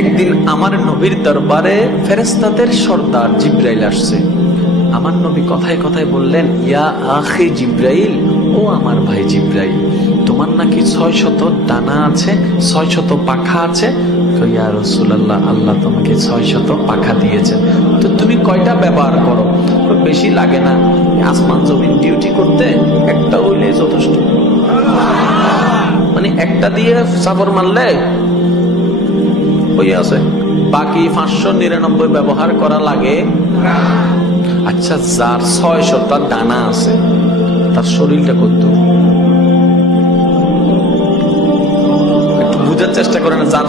একদিন আমার নবীর দরবারে ফেরেশতাদের সর্দার জিব্রাইল আসছে। আমার নবী কথায় কথায় বললেন, ইয়া আখি জিব্রাইল, ও আমার ভাই জিব্রাইল, তোমার নাকি 600 ডানা আছে, 600 পাখা আছে। তো ইয়া রাসূলুল্লাহ, আল্লাহ তোমাকে 600 পাখা দিয়েছেন, তো তুমি কয়টা ব্যবহার করো? বেশি লাগে না, আসমান জমিন ডিউটি করতে একটা হইলে যথেষ্ট। মানে একটা দিয়ে সাফর মারলে হয়ে আছে, বাকি 599 ব্যবহার করা লাগে। আচ্ছা, যার 600টা ডানা আছে তার শরীরটা কত? একটু বুঝার চেষ্টা করে না। যার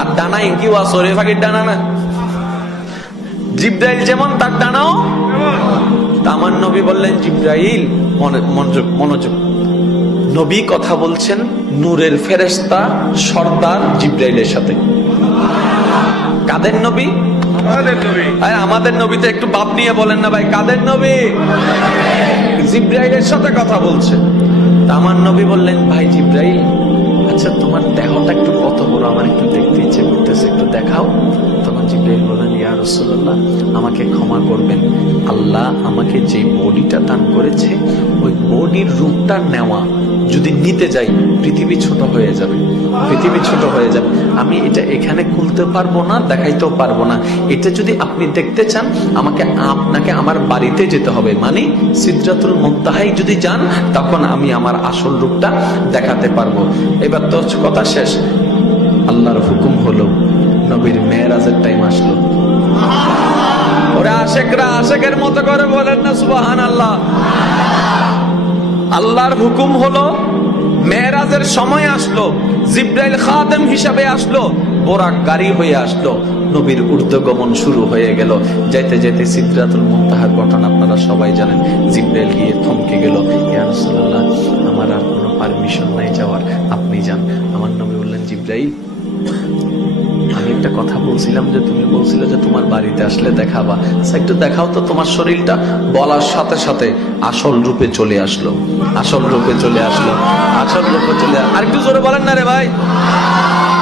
আর ডানা কি ওয়াসরে ফাঁকির ডানা না, জিব্রাইল যেমন তার ডানাও। আমার নবী বললেন, জিব্রাইল মনোযোগ, নবী কথা বলছেন নূরের ফেরেশতা সর্দার জিব্রাইলের সাথে। কাদের নবী? আমাদের নবী। তো একটু বাপ নিয়ে বলেন না ভাই, কাদের নবী? জিব্রাইলের সাথে কথা বলছে। আমার নবী বললেন, ভাই জিব্রাইল, আচ্ছা তোমার দেহটা একটু কত বড়, আমার একটু দেখতে ইচ্ছে করতেছে, একটু দেখাও। তখন জিব্রাইল বললেন, ইয়া রাসূলুল্লাহ, আমাকে ক্ষমা করবেন, আল্লাহ আমাকে যে বডিটা দান করেছে ওই বডির রূপটা নেওয়া যদি নিতে যাই পৃথিবী ছোট হয়ে যাবে, পৃথিবী ছোট হয়ে যাবে। আমি এটা এখানে খুলতে পারবো না, দেখাইতেও পারবো না। এটা যদি আপনি দেখতে চান আপনাকে আমার বাড়িতে যেতে হবে, মানে সিদরাতুল মুনতাহায় যদি যান তখন আমি আমার আসল রূপটা দেখাতে পারবো। এবার তো কথা শেষ। আল্লাহর হুকুম হলো, নবীর মেরাজের টাইম আসলো। ওরা আশেকরা আশেকের মতো করে বলেন না সুবহানাল্লাহ। আল্লাহর হুকুম হলো, মেরাজের সময় আসলো, জিব্রাইল খাদেম হিসাবে আসলো, বোরাক গাড়ি হয়ে আসলো, নবীর ঊর্ধ্বগমন শুরু হয়ে গেল। যাইতে যাইতে সিদরাতুল মুনতাহার ঘটনা আপনারা সবাই জানেন। জিব্রাইল গিয়ে থমকে গেল, ইয়া রাসূলুল্লাহ, আমার আর কোনো পারমিশন নাই যাওয়ার, আপনি যান। আমার নবী বললেন, জিব্রাইল, আমি একটা কথা বলছিলাম যে তুমি বলছিলে যে তোমার বাড়িতে আসলে দেখাবা, একটু দেখাও তো তোমার শরীরটা। বলার সাথে সাথে আসল রূপে চলে আসলো, আসল রূপে চলে আসলো, আসল রূপে চলে। আর একটু জোরে বলেন না রে ভাই।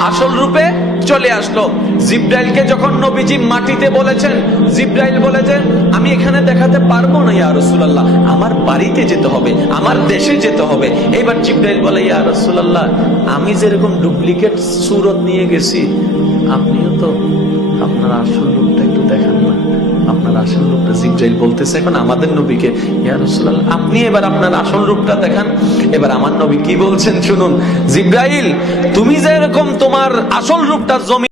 আসল রূপে চলে আসলো। জিব্রাইলকে যখন নবীজি মাটিতে বলেছেন, জিব্রাইল বলেছেন, আমি এখানে দেখাতে পারবো না ইয়া রাসূলুল্লাহ, আমার বাড়িতে যেতে হবে, আমার দেশে যেতে হবে। এবার জিব্রাইল বলে, ইয়া রাসূলুল্লাহ, আমি যেরকম ডুপ্লিকেট সুরত নিয়ে গেছি, আপনিও তো আপনার আসল রূপটা একটু দেখান না, আপনার আসল রূপটা। জিব্রাইল বলতেছে এখন আমাদের নবীকে, ইয়া রাসূলুল্লাহ, আপনি এবার আপনার আসল রূপটা দেখান। এবার আমার নবী কি বলছেন শুনুন, জিব্রাইল, তুমি যেরকম তোমার আসল রূপটা জমি